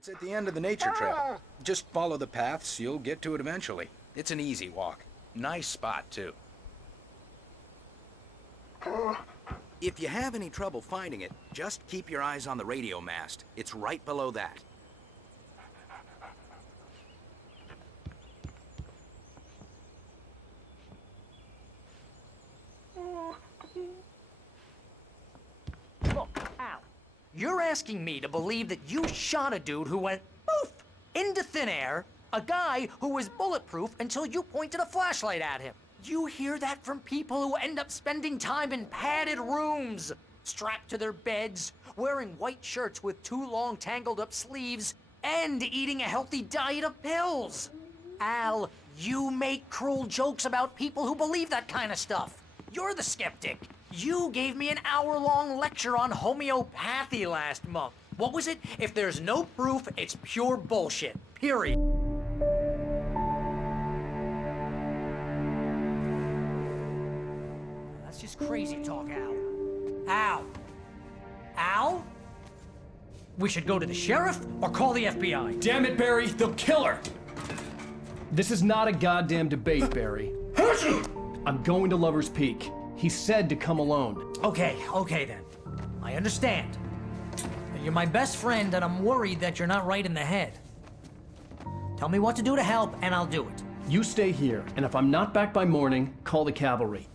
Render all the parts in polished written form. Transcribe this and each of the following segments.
It's at the end of the nature trail. Just follow the paths, you'll get to it eventually. It's an easy walk. Nice spot, too. If you have any trouble finding it, just keep your eyes on the radio mast. It's right below that. Look, Al, you're asking me to believe that you shot a dude who went poof into thin air, a guy who was bulletproof until you pointed a flashlight at him. You hear that from people who end up spending time in padded rooms, strapped to their beds, wearing white shirts with too long tangled up sleeves, and eating a healthy diet of pills. Al, you make cruel jokes about people who believe that kind of stuff. You're the skeptic. You gave me an hour-long lecture on homeopathy last month. What was it? If there's no proof, it's pure bullshit. Period. That's just crazy talk, Al. Al? Al? We should go to the sheriff or call the FBI. Damn it, Barry, they'll kill her! This is not a goddamn debate, Barry. I'm going to Lover's Peak. He said to come alone. Okay then. I understand. You're my best friend, and I'm worried that you're not right in the head. Tell me what to do to help, and I'll do it. You stay here, and if I'm not back by morning, call the cavalry.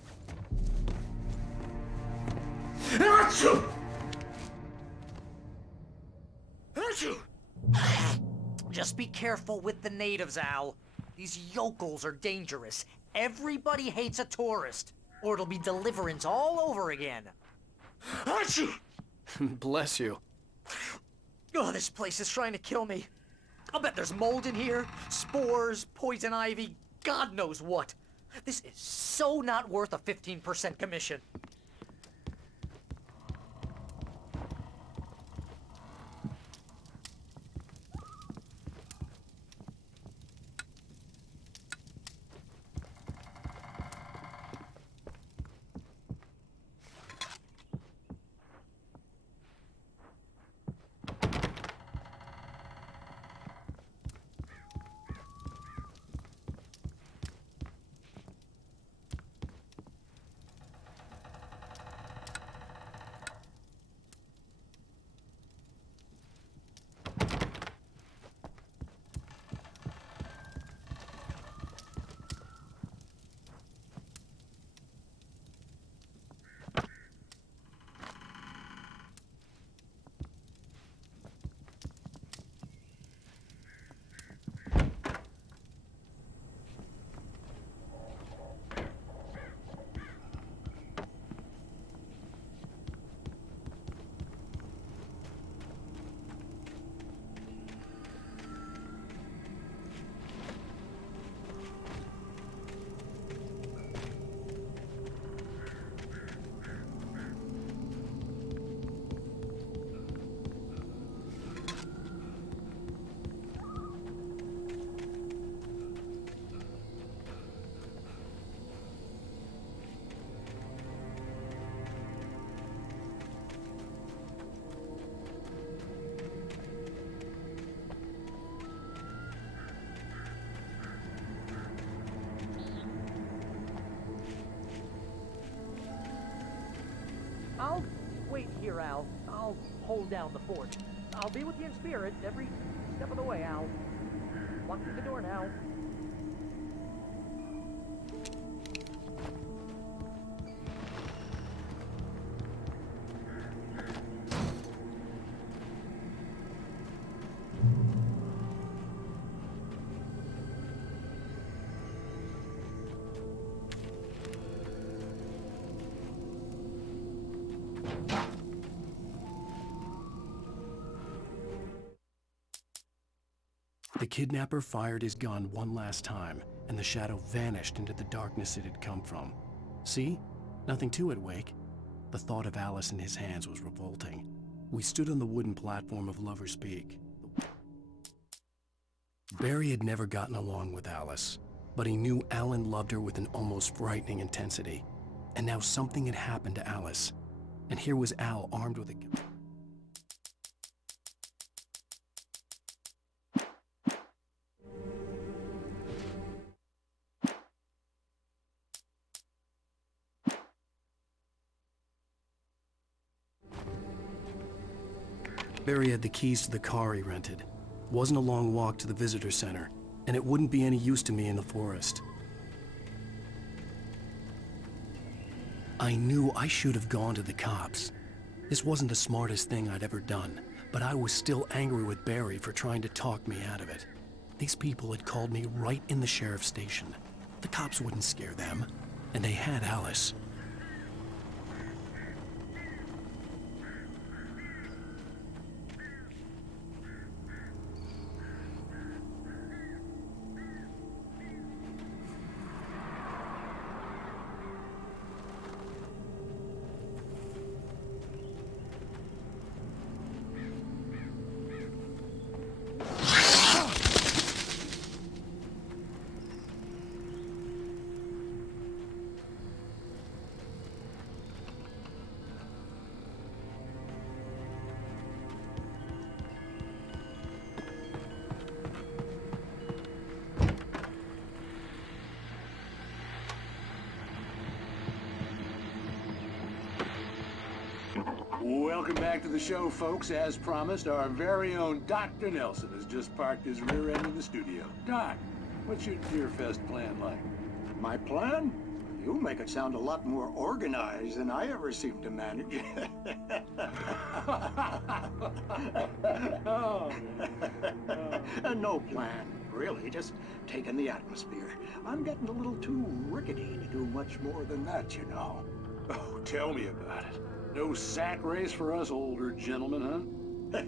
Just be careful with the natives, Al. These yokels are dangerous. Everybody hates a tourist, or it'll be deliverance all over again. Bless you. Oh, this place is trying to kill me. I'll bet there's mold in here, spores, poison ivy, God knows what. This is so not worth a 15% commission. I'll wait here, Al. I'll hold down the fort. I'll be with you in spirit every step of the way, Al. Walk through the door now. The kidnapper fired his gun one last time, and the shadow vanished into the darkness it had come from. See? Nothing to it, Wake. The thought of Alice in his hands was revolting. We stood on the wooden platform of Lover's Peak. Barry had never gotten along with Alice, but he knew Alan loved her with an almost frightening intensity. And now something had happened to Alice, and here was Al armed with a gun. Barry had the keys to the car he rented. Wasn't a long walk to the visitor center, and it wouldn't be any use to me in the forest. I knew I should have gone to the cops. This wasn't the smartest thing I'd ever done, but I was still angry with Barry for trying to talk me out of it. These people had called me right in the sheriff's station. The cops wouldn't scare them, and they had Alice. Welcome back to the show, folks. As promised, our very own Dr. Nelson has just parked his rear end in the studio. Doc, what's your Deer Fest plan like? My plan? You make it sound a lot more organized than I ever seem to manage. No plan, really, just taking the atmosphere. I'm getting a little too rickety to do much more than that, you know. Oh, tell me about it. No sack race for us older gentlemen, huh?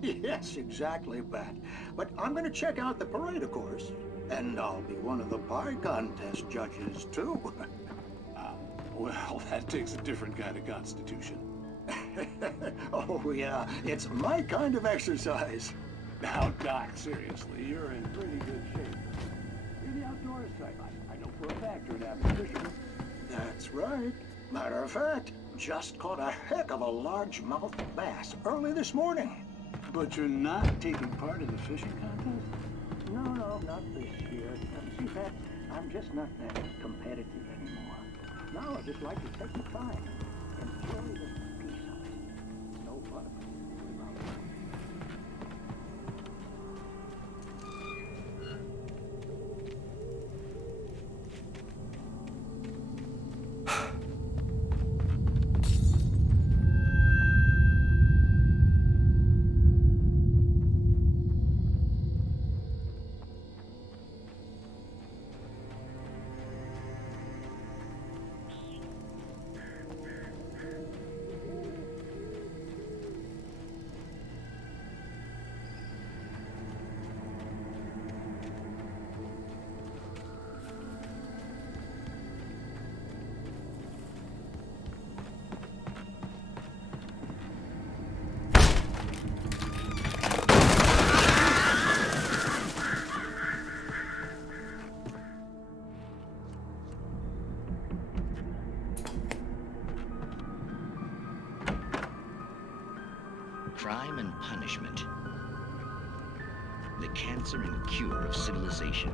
Yes, exactly, Bat. But I'm gonna check out the parade, of course. And I'll be one of the pie contest judges, too. Well, that takes a different kind of constitution. Oh, yeah, it's my kind of exercise. Now, Doc, seriously, you're in pretty good shape. You're the outdoors type. I know for a fact you're an avid fisherman. That's right. Matter of fact, just caught a heck of a largemouth bass early this morning. But you're not taking part in the fishing contest? No, not this year. See, Pat, I'm just not that competitive anymore. Now I just like to take the time, enjoy the peace of it. No fun without it. Crime and punishment. The cancer and cure of civilization.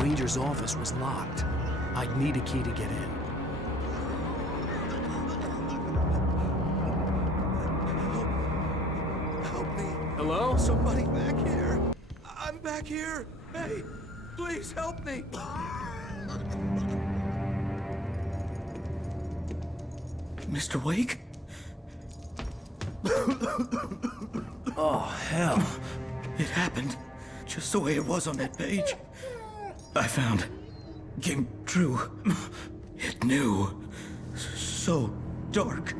ranger's office was locked. I'd need a key to get in. Help me. Hello? Somebody back here. I'm back here. Hey, please help me. Mr. Wake? Oh, hell. It happened just the way it was on that page. I found. Came true. It knew. So dark.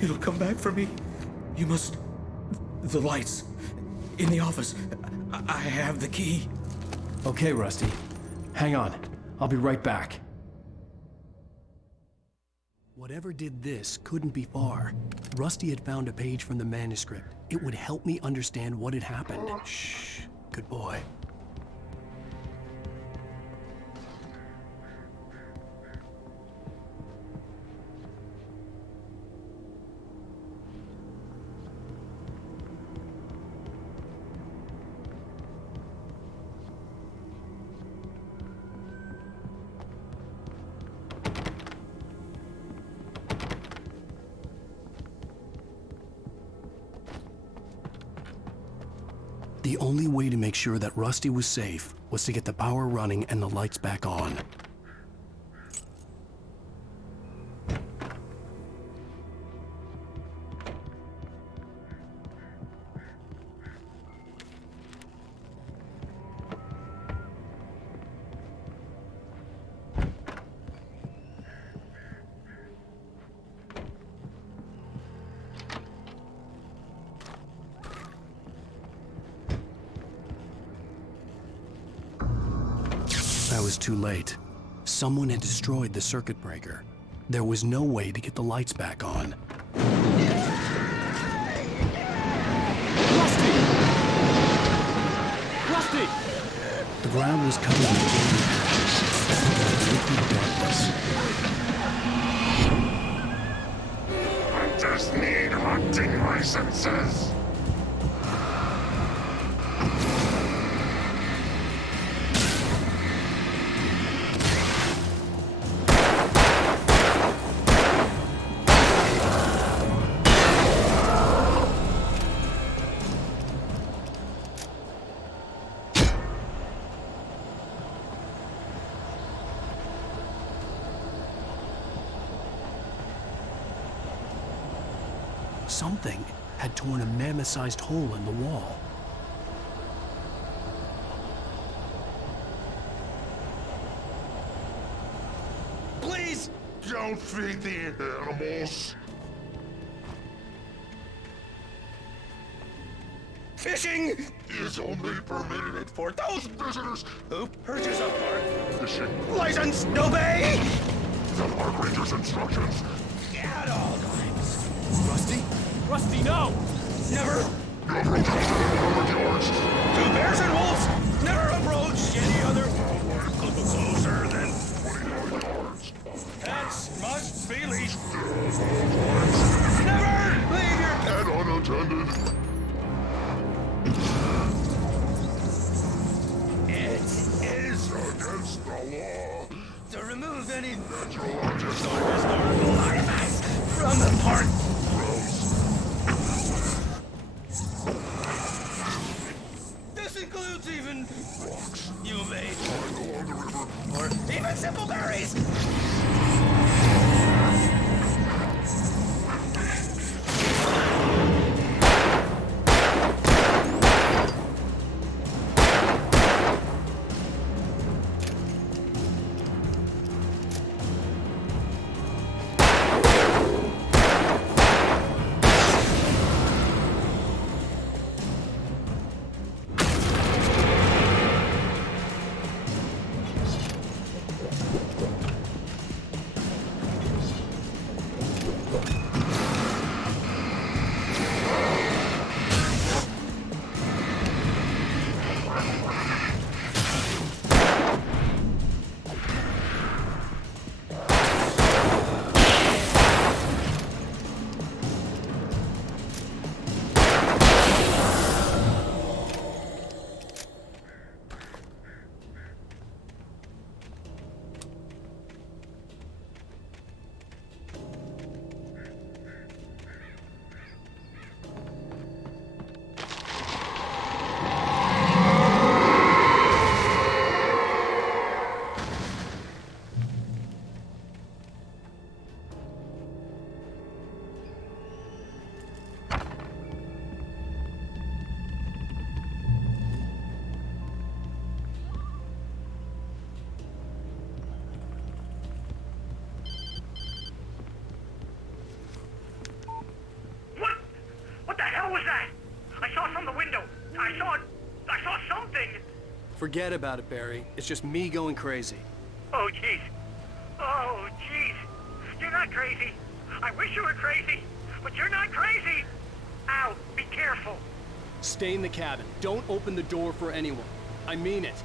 It'll come back for me. You must. The lights. In the office. I have the key. Okay, Rusty. Hang on. I'll be right back. Whatever did this couldn't be far. Rusty had found a page from the manuscript. It would help me understand what had happened. Shh. Good boy. The only way to make sure that Rusty was safe was to get the power running and the lights back on. I was too late. Someone had destroyed the circuit breaker. There was no way to get the lights back on. Rusty! Rusty! The ground was covered in gaping patches, liquid darkness. Hunters need hunting licenses. Something had torn a mammoth-sized hole in the wall. Please don't feed the animals. Fishing Is only permitted for those visitors. who purchase a park Fishing license. Obey the park ranger's instructions. at all times. Rusty? Rusty, no! Never No approach to yards. to bears and wolves. Never approach any other closer than 20 yards. pets must be leashed. Never leave your And unattended. It is Against the law. to remove any Natural objects. historical artifacts from the park. This includes even rocks you made, Along the river. or even simple berries. Forget about it, Barry. It's just me going crazy. Oh, jeez. Oh, jeez. You're not crazy. I wish you were crazy, but you're not crazy. Ow, be careful. Stay in the cabin. Don't open the door for anyone. I mean it.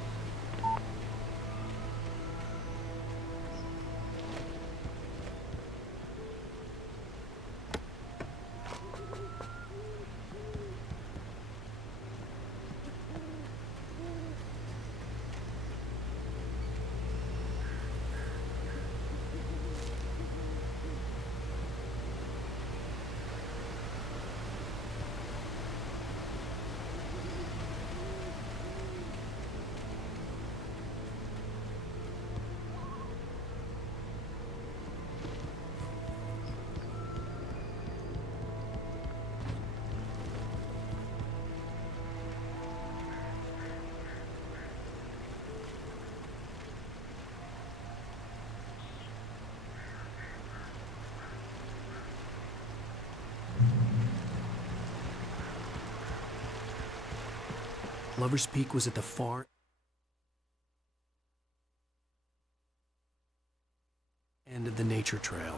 Lover's Peak was at the far end of the nature trail.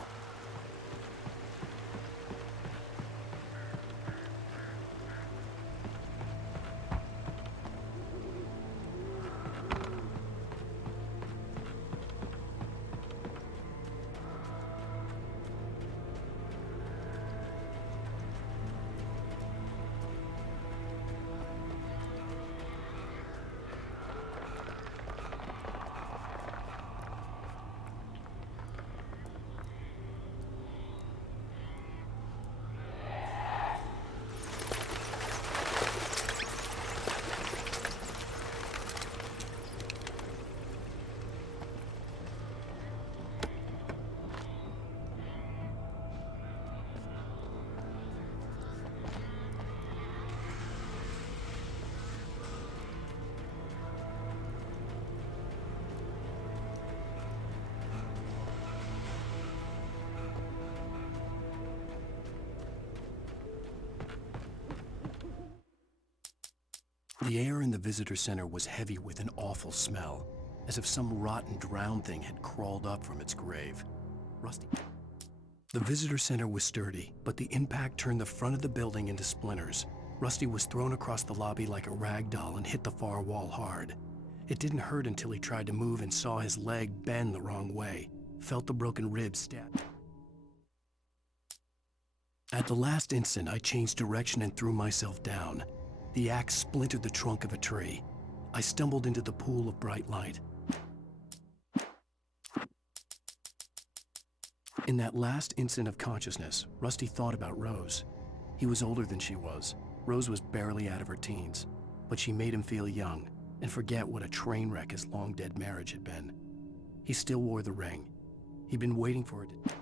The air in the visitor center was heavy with an awful smell, as if some rotten drowned thing had crawled up from its grave. Rusty. The visitor center was sturdy, but the impact turned the front of the building into splinters. Rusty was thrown across the lobby like a rag doll and hit the far wall hard. It didn't hurt until he tried to move and saw his leg bend the wrong way, felt the broken ribs stab. At the last instant, I changed direction and threw myself down. The axe splintered the trunk of a tree. I stumbled into the pool of bright light. In that last instant of consciousness, Rusty thought about Rose. He was older than she was. Rose was barely out of her teens, but she made him feel young and forget what a train wreck his long-dead marriage had been. He still wore the ring. He'd been waiting for it to...